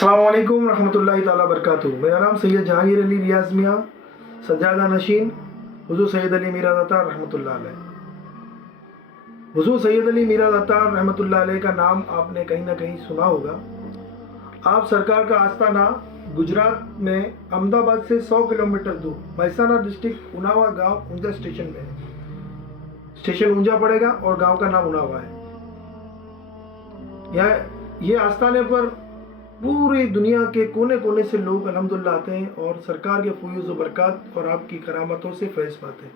अस्सलाम वालेकुम रहमतुल्लाहि ताला बरकातुहू। मेरा नाम सैयद जहांगीर अली रियाज मियाँ सज्जादा नशीन हुजूर सैयद अली मीराद अत्तार रहमतुल्लाह अलैह। हुजूर सैयद अली मीराद अत्तार रहमतुल्लाह अलैह का नाम आपने कहीं ना कहीं सुना होगा। आप सरकार का आस्थाना गुजरात में अहमदाबाद से 100 किलोमीटर दूर महसाना डिस्ट्रिक्ट उनावा गांव ऊंजा स्टेशन में है। स्टेशन ऊंजा पड़ेगा और गांव का नाम उनावा है। ये आस्थाने पर पूरी दुनिया के कोने कोने से लोग अल्हम्दुलिल्लाह आते हैं और सरकार के फयूज़ व बरक़ात और आपकी करामतों से फैज़ पाते हैं।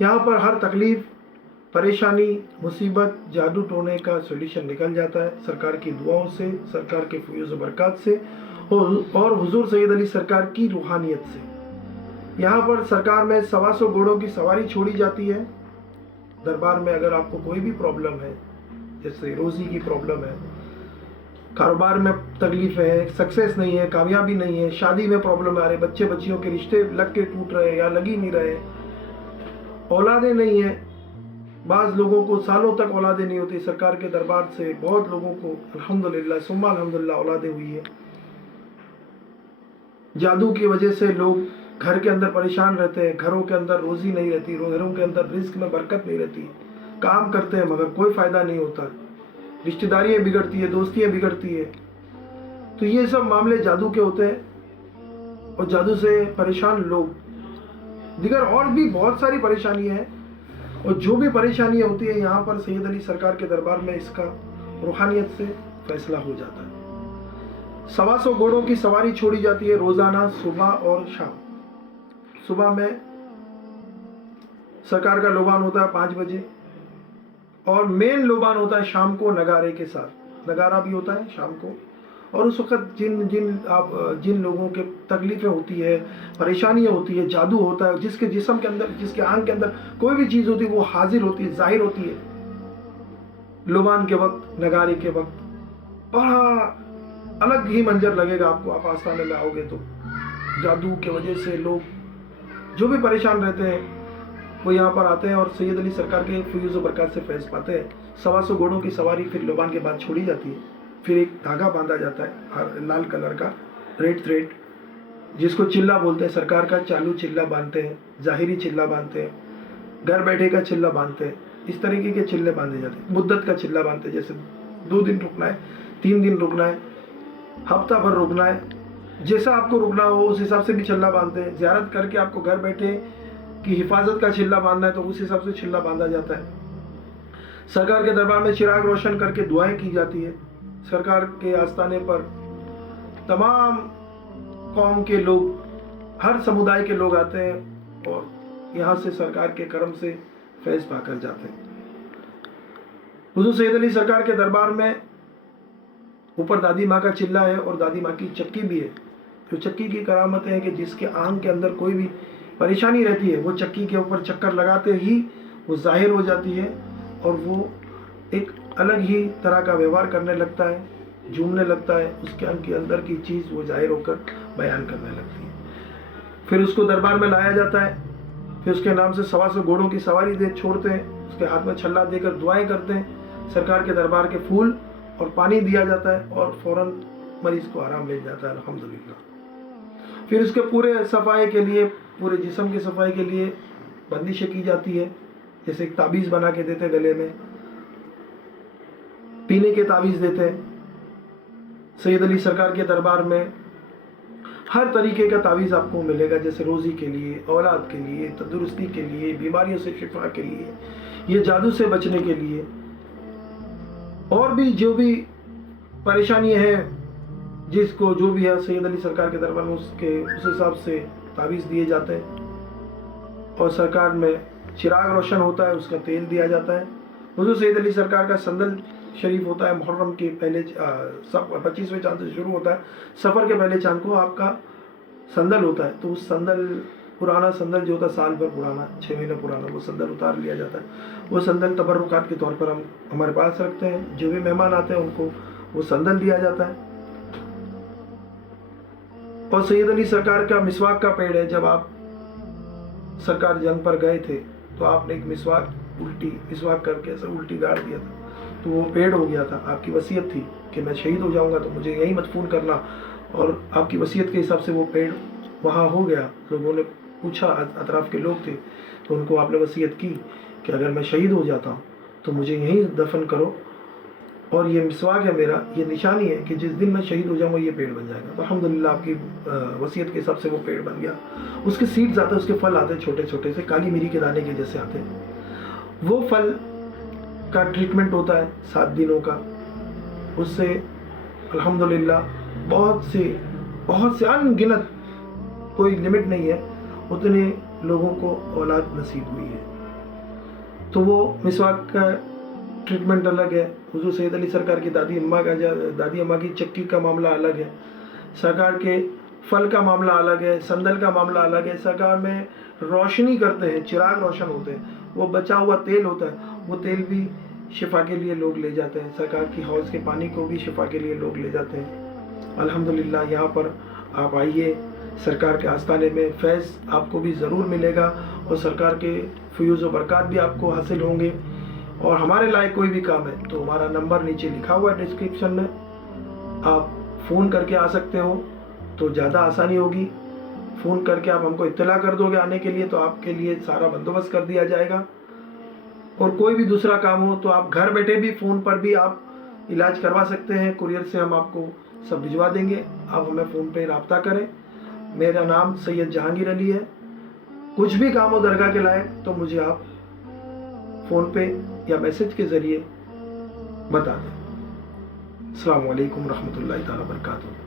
यहाँ पर हर तकलीफ़, परेशानी, मुसीबत, जादू टोने का सोल्यूशन निकल जाता है सरकार की दुआओं से, सरकार के फयूज़ व बरक़ात से और हुजूर सैयद अली सरकार की रूहानियत से। यहाँ पर सरकार में 125 घोड़ों की सवारी छोड़ी जाती है। दरबार में अगर आपको कोई भी प्रॉब्लम है, जैसे रोज़ी की प्रॉब्लम है, कारोबार में तकलीफ है, सक्सेस नहीं है, कामयाबी नहीं है, शादी में प्रॉब्लम आ रही, बच्चे बच्चियों के रिश्ते लग के टूट रहे या लग ही नहीं रहे, औलादे नहीं है, बाज़ लोगों को सालों तक औलादे नहीं होती, सरकार के दरबार से बहुत लोगों को अल्हम्दुलिल्लाह सुम्मा अल्हम्दुलिल्लाह औलादे हुई है। जादू की वजह से लोग घर के अंदर परेशान रहते हैं, घरों के अंदर रोज़ी नहीं रहती, घरों के अंदर रिस्क में बरकत नहीं रहती, काम करते हैं मगर कोई फ़ायदा नहीं होता, रिश्तेदारियाँ बिगड़ती है, दोस्तियाँ बिगड़ती है। तो ये सब मामले जादू के होते हैं और जादू से परेशान लोग, दिगर और भी बहुत सारी परेशानियाँ हैं और जो भी परेशानियाँ होती है यहाँ पर सैयद अली सरकार के दरबार में इसका रूहानियत से फैसला हो जाता है। 125 घोड़ों की सवारी छोड़ी जाती है रोज़ाना सुबह और शाम। सुबह में सरकार का लोबान होता है 5 बजे और मेन लोबान होता है शाम को नगारे के साथ। नगारा भी होता है शाम को और उस वक्त जिन लोगों के तकलीफ़ें होती है, परेशानियाँ होती है, जादू होता है, जिसके जिस्म के अंदर, जिसके आंख के अंदर कोई भी चीज़ होती है वो हाजिर होती है, ज़ाहिर होती है। लोबान के वक्त, नगारे के वक्त बड़ा अलग ही मंजर लगेगा आपको। आप आस्थाने में आओगे तो जादू के वजह से लोग जो भी परेशान रहते हैं वो यहाँ पर आते हैं और सैयद अली सरकार के फयूज़ व बरक़ात से फैज़ पाते हैं। 125 घोड़ों की सवारी फिर लोबान के बाद छोड़ी जाती है। फिर एक धागा बांधा जाता है हर लाल कलर का, रेड थ्रेड, जिसको चिल्ला बोलते हैं। सरकार का चालू चिल्ला बांधते हैं, ज़ाहिरी चिल्ला बांधते हैं, घर बैठे का चिल्ला बांधते हैं। इस तरीके के चिल्ले बांधे जाते हैं। मुद्दत का चिल्ला बांधते हैं, जैसे 2 दिन रुकना है, 3 दिन रुकना है, हफ्ता भर रुकना है, जैसा आपको रुकना हो उस हिसाब से भी चिल्ला बांधते हैं। ज़ियारत करके आपको घर बैठे की हिफाजत का चिल्ला बांधना है तो उस हिसाब से चिल्ला बांधा जाता है। सरकार के दरबार में चिराग रोशन करके दुआएं की जाती है। सरकार के आस्थाने पर तमाम कौम के लोग, हर समुदाय के लोग आते हैं और यहाँ से सरकार के करम से फैज़ पाकर जाते हैं। हुज़ूर सैयद अली सरकार के दरबार में ऊपर दादी माँ का चिल्ला है और दादी माँ की चक्की भी है। तो चक्की की करामत है कि जिसके आंख के अंदर कोई भी परेशानी रहती है वो चक्की के ऊपर चक्कर लगाते ही वो ज़ाहिर हो जाती है और वो एक अलग ही तरह का व्यवहार करने लगता है, झूमने लगता है, उसके अंग के अंदर की चीज़ वो ज़ाहिर होकर बयान करने लगती है। फिर उसको दरबार में लाया जाता है। फिर उसके नाम से 125 घोड़ों की सवारी दे छोड़ते हैं, उसके हाथ में छल्ला देकर दुआएं करते हैं। सरकार के दरबार के फूल और पानी दिया जाता है और फ़ौरन मरीज़ को आराम मिल जाता है अल्हम्दुलिल्लाह। फिर उसके पूरे सफाई के लिए, पूरे जिस्म की सफाई के लिए बंदिशें की जाती है। जैसे एक ताबीज़ बना के देते हैं, गले में पीने के ताबीज़ देते हैं। सैयद अली सरकार के दरबार में हर तरीके का ताबीज़ आपको मिलेगा, जैसे रोज़ी के लिए, औलाद के लिए, तंदुरुस्ती के लिए, बीमारियों से शिफा के लिए, ये जादू से बचने के लिए, और भी जो भी परेशानी है जिसको जो भी है सैयद अली सरकार के दरबार में उसके उस हिसाब से ताबीज़ दिए जाते हैं। और सरकार में चिराग रोशन होता है, उसका तेल दिया जाता है। हुज़ूर सैयद अली सरकार का संदल शरीफ होता है। मुहर्रम के पहले 25वें चांद से शुरू होता है। सफ़र के पहले चांद को आपका संदल होता है, तो उस संदल, पुराना संदल जो होता है साल भर पुराना, 6 महीने पुराना, वो संदल उतार लिया जाता है। वो संदल तबर्रुकात के तौर पर हम हमारे पास रखते हैं। जो भी मेहमान आते हैं उनको वो संदल दिया जाता है। और सैयद अली सरकार का मिसवाक का पेड़ है। जब आप सरकार जंग पर गए थे तो आपने एक मिसवाक करके ऐसा उल्टी गाड़ दिया था, तो वो पेड हो गया था। आपकी वसीयत थी कि मैं शहीद हो जाऊंगा तो मुझे यहीं मदफून करना, और आपकी वसीयत के हिसाब से वो पेड़ वहाँ हो गया। लोगों ने पूछा, अतराफ़ के लोग थे, तो उनको आपने वसीयत की कि अगर मैं शहीद हो जाता हूँ तो मुझे यहीं दफन करो, और ये मिसवाक है मेरा, ये निशानी है कि जिस दिन मैं शहीद हो जाऊँगा ये पेड़ बन जाएगा। तो अल्हम्दुलिल्लाह आपकी वसीयत के हिसाब से वो पेड़ बन गया। उसके सीड्स आते हैं, उसके फल आते हैं छोटे छोटे से, काली मिरी के दाने के जैसे आते हैं। वो फल का ट्रीटमेंट होता है 7 दिनों का। उससे अल्हम्दुलिल्लाह बहुत से अनगिनत, कोई लिमिट नहीं है, उतने लोगों को औलाद नसीब हुई है। तो वो मिसवाक का ट्रीटमेंट अलग है। हुजूर सैयद अली सरकार की दादी अम्मा की चक्की का मामला अलग है, सरकार के फल का मामला अलग है, संदल का मामला अलग है। सरकार में रोशनी करते हैं, चिराग रोशन होते हैं, वो बचा हुआ तेल होता है, वो तेल भी शिफा के लिए लोग ले जाते हैं। सरकार की हौज़ के पानी को भी शिफा के लिए लोग ले जाते हैं। अल्हम्दुलिल्लाह यहाँ पर आप आइए, सरकार के आस्थाने में फैज़ आपको भी ज़रूर मिलेगा, और सरकार के फ़यूज़ व बरक़ात भी आपको हासिल होंगे। और हमारे लायक कोई भी काम है तो हमारा नंबर नीचे लिखा हुआ है डिस्क्रिप्शन में, आप फ़ोन करके आ सकते हो तो ज़्यादा आसानी होगी। फ़ोन करके आप हमको इत्तला कर दोगे आने के लिए, तो आपके लिए सारा बंदोबस्त कर दिया जाएगा। और कोई भी दूसरा काम हो तो आप घर बैठे भी फ़ोन पर भी आप इलाज करवा सकते हैं, कुरियर से हम आपको सब भिजवा देंगे। आप हमें फ़ोन पे रब्ता करें। मेरा नाम सैयद जहांगीर अली है। कुछ भी काम हो दरगाह के लायक तो मुझे आप फ़ोन पे या मैसेज के ज़रिए बता दें। अस्सलामु अलैकुम रहमतुल्लाहि ताला बरकातहू।